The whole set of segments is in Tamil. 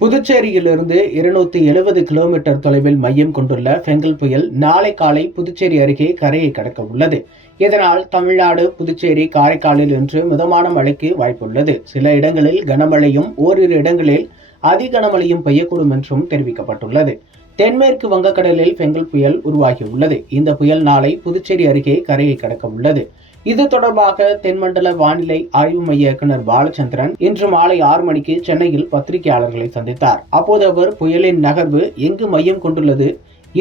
புதுச்சேரியிலிருந்து 270 கிலோமீட்டர் தொலைவில் மையம் கொண்டுள்ள ஃபெங்கல் புயல் நாளை காலை புதுச்சேரி அருகே கரையை கடக்க உள்ளது. இதனால் தமிழ்நாடு, புதுச்சேரி, காரைக்காலில் இன்று மிதமான மழைக்கு வாய்ப்புள்ளது. சில இடங்களில் கனமழையும், ஓரிரு இடங்களில் அதி கனமழையும் பெய்யக்கூடும் என்றும் தெரிவிக்கப்பட்டுள்ளது. தென்மேற்கு வங்கக்கடலில் ஃபெங்கல் புயல் உருவாகியுள்ளது. இந்த புயல் நாளை புதுச்சேரி அருகே கரையை கடக்க உள்ளது. இது தொடர்பாக தென்மண்டல வானிலை ஆய்வு மைய இயக்குநர் பாலச்சந்திரன் இன்று மாலை 6 மணிக்கு சென்னையில் பத்திரிகையாளர்களை சந்தித்தார். அப்போது அவர் புயலின் நகர்வு எங்கு மையம் கொண்டுள்ளது,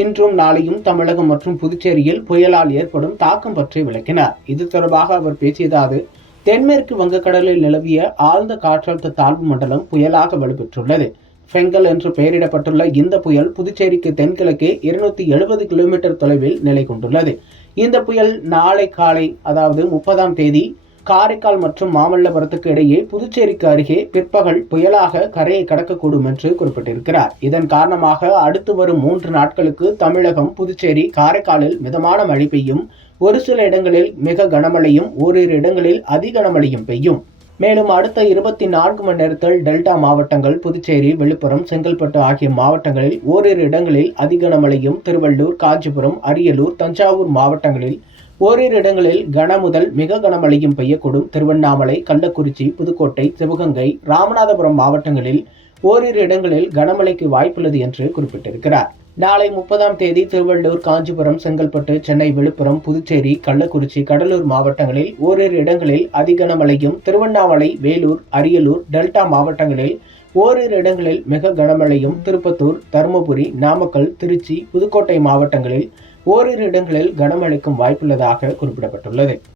இன்றும் நாளையும் தமிழகம் மற்றும் புதுச்சேரியில் புயலால் ஏற்படும் தாக்கம் பற்றி விளக்கினார். இது தொடர்பாக அவர் பேசியதாவது, தென்மேற்கு வங்கக்கடலில் நிலவிய ஆழ்ந்த காற்றழுத்த தாழ்வு மண்டலம் புயலாக வலுப்பெற்றுள்ளது. ஃபெங்கல் என்று பெயரிடப்பட்டுள்ள இந்த புயல் புதுச்சேரிக்கு தென்கிழக்கே 270 கிலோமீட்டர் தொலைவில் நிலை கொண்டுள்ளது. இந்த புயல் நாளை காலை, அதாவது 30ஆம் தேதி, காரைக்கால் மற்றும் மாமல்லபுரத்துக்கு இடையே புதுச்சேரிக்கு அருகே பிற்பகல் புயலாக கரையை கடக்கக்கூடும் என்று குறிப்பிட்டிருக்கிறார். இதன் காரணமாக அடுத்து வரும் 3 நாட்களுக்கு தமிழகம், புதுச்சேரி, காரைக்காலில் மிதமான மழை பெய்யும். ஒரு சில இடங்களில் மிக கனமழையும், ஓரிரு இடங்களில் அதி கனமழையும் பெய்யும். மேலும் அடுத்த 24 மணி நேரத்தில் டெல்டா மாவட்டங்கள், புதுச்சேரி, விழுப்புரம், செங்கல்பட்டு ஆகிய மாவட்டங்களில் ஓரிரு இடங்களில் அதி கனமழையும், திருவள்ளூர், காஞ்சிபுரம், அரியலூர், தஞ்சாவூர் மாவட்டங்களில் ஓரிரு இடங்களில் கன முதல் மிக கனமழையும் பெய்யக்கூடும். திருவண்ணாமலை, கள்ளக்குறிச்சி, புதுக்கோட்டை, சிவகங்கை, ராமநாதபுரம் மாவட்டங்களில் ஓரிரு இடங்களில் கனமழைக்கு வாய்ப்புள்ளது என்று குறிப்பிட்டிருக்கிறார். நாளை 30ஆம் தேதி திருவள்ளூர், காஞ்சிபுரம், செங்கல்பட்டு, சென்னை, விழுப்புரம், புதுச்சேரி, கள்ளக்குறிச்சி, கடலூர் மாவட்டங்களில் ஓரிரு இடங்களில் அதி கனமழையும், திருவண்ணாமலை, வேலூர், அரியலூர், டெல்டா மாவட்டங்களில் ஓரிரு இடங்களில் மிக கனமழையும், திருப்பத்தூர், தருமபுரி, நாமக்கல், திருச்சி, புதுக்கோட்டை மாவட்டங்களில் ஓரிரு இடங்களில் கனமழைக்கும் வாய்ப்புள்ளதாக குறிப்பிடப்பட்டுள்ளது.